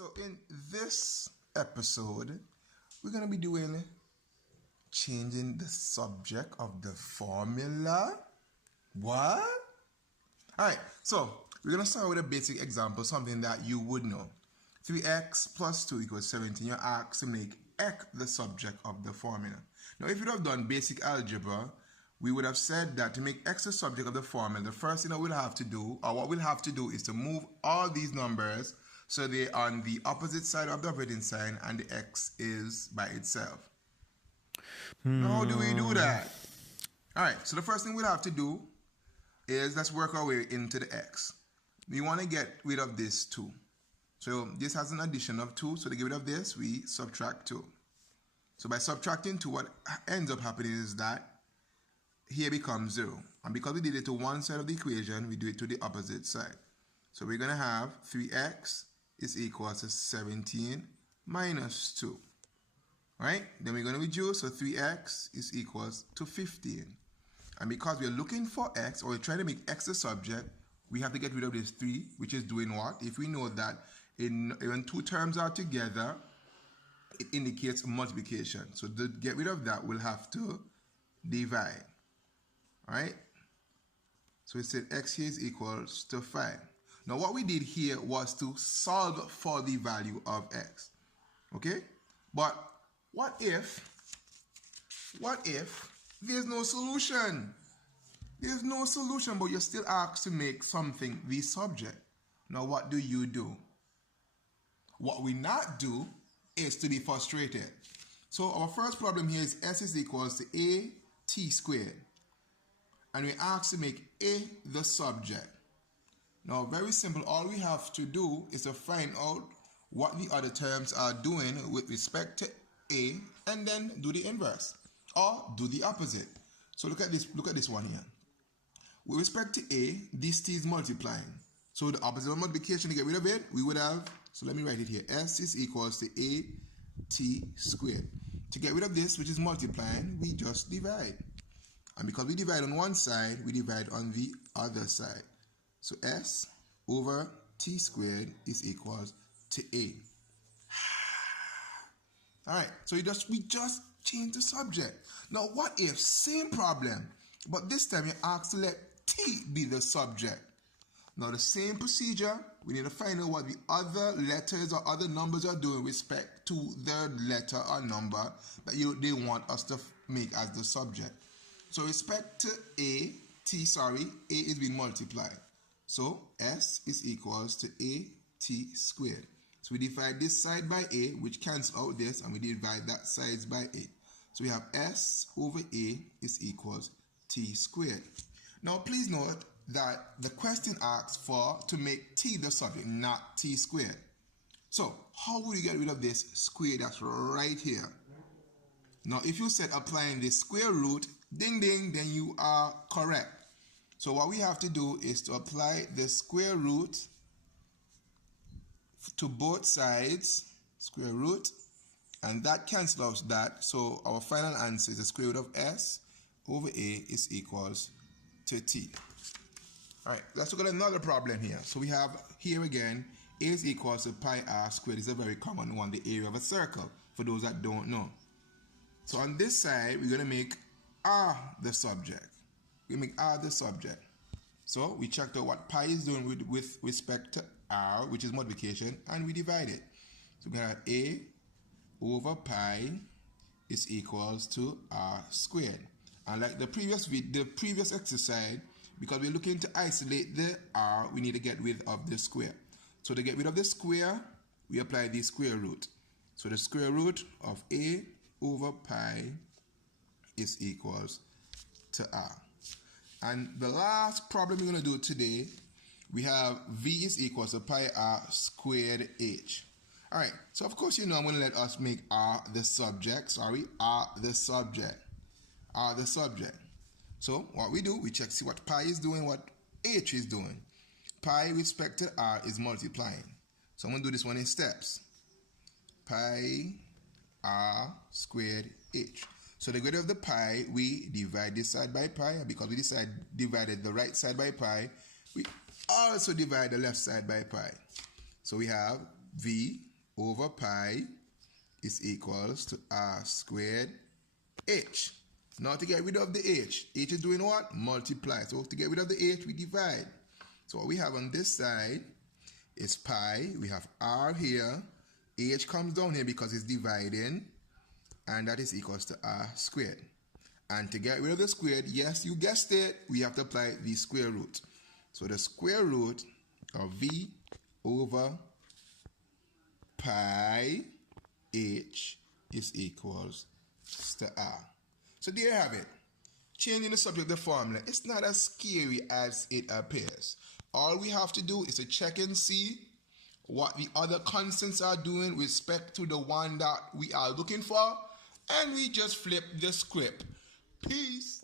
So in this episode, we're going to be doing changing the subject of the formula. What? Alright, so we're going to start with a basic example, something that you would know. 3x plus 2 equals 17. You're asked to make x the subject of the formula. Now, if you'd have done basic algebra, we would have said that to make x the subject of the formula, the first thing that we'll have to do, or what we'll have to do, is to move all these numbers so they're on the opposite side of the operating sign and the x is by itself. Now, how do we do that? Alright, so the first thing we'll have to do is let's work our way into the x. We want to get rid of this 2. So this has an addition of 2, so to get rid of this, we subtract 2. So by subtracting 2, what ends up happening is that here becomes 0. And because we did it to one side of the equation, we do it to the opposite side. So we're going to have 3x is equal to 17 minus 2. Right? Then we're going to reduce, so 3x is equal to 15. And because we're looking for x, or we're trying to make x the subject, we have to get rid of this 3, which is doing what? If we know that when two terms are together, it indicates multiplication. So to get rid of that, we'll have to divide. Alright? So we said x here is equals to 5. Now what we did here was to solve for the value of x. Okay? But what if there's no solution? There's no solution, but you're still asked to make something the subject. Now what do? What we not do is to be frustrated. So our first problem here is s is equals to a t squared. And we're asked to make a the subject. Now very simple, all we have to do is to find out what the other terms are doing with respect to a and then do the inverse or do the opposite. So look at this one here. With respect to a, this t is multiplying. So the opposite of multiplication, to get rid of it, we would have, so let me write it here, s is equals to a t squared. To get rid of this, which is multiplying, we just divide. And because we divide on one side, we divide on the other side. So s over t squared is equals to a. Alright, so we just change the subject. Now what if, same problem, but this time you're asked to let t be the subject. Now the same procedure, we need to find out what the other letters or other numbers are doing with respect to their letter or number that they want us to make as the subject. So respect to a is being multiplied. So s is equals to a t squared. So we divide this side by a, which cancels out this, and we divide that side by a. So we have s over a is equals t squared. Now please note that the question asks for to make t the subject, not t squared. So how would you get rid of this square that's right here? Now if you said applying the square root, ding ding, then you are correct. So what we have to do is to apply the square root to both sides, square root, and that cancels out that. So our final answer is the square root of s over a is equals to t. Alright, let's look at another problem here. So we have here again, a is equals to pi r squared. This is a very common one, the area of a circle, for those that don't know. So on this side, we're going to make r the subject. We make r the subject. So we checked out what pi is doing with respect to r, which is multiplication, and we divide it. So we have a over pi is equals to r squared. And like the previous exercise, because we're looking to isolate the r, we need to get rid of the square. So to get rid of the square, we apply the square root. So the square root of a over pi is equals to r. And the last problem we're going to do today, we have v is equals to pi r squared h. Alright, so of course you know I'm going to let us make r the subject. R the subject. So what we do, we check, see what pi is doing, what h is doing. Pi with respect to r is multiplying. So I'm going to do this one in steps. Pi r squared h. So to get rid of the pi, we divide this side by pi, and because we divided the right side by pi, we also divide the left side by pi. So we have v over pi is equals to r squared h. Now to get rid of the h is doing what? Multiply. So to get rid of the h, we divide. So what we have on this side is pi. We have r here. H comes down here because it's dividing. And that is equals to r squared. And to get rid of the squared, yes, you guessed it, we have to apply the square root. So the square root of v over pi h is equals to r. So there you have it. Changing the subject of the formula, it's not as scary as it appears. All we have to do is to check and see what the other constants are doing with respect to the one that we are looking for, and we just flip the script. Peace.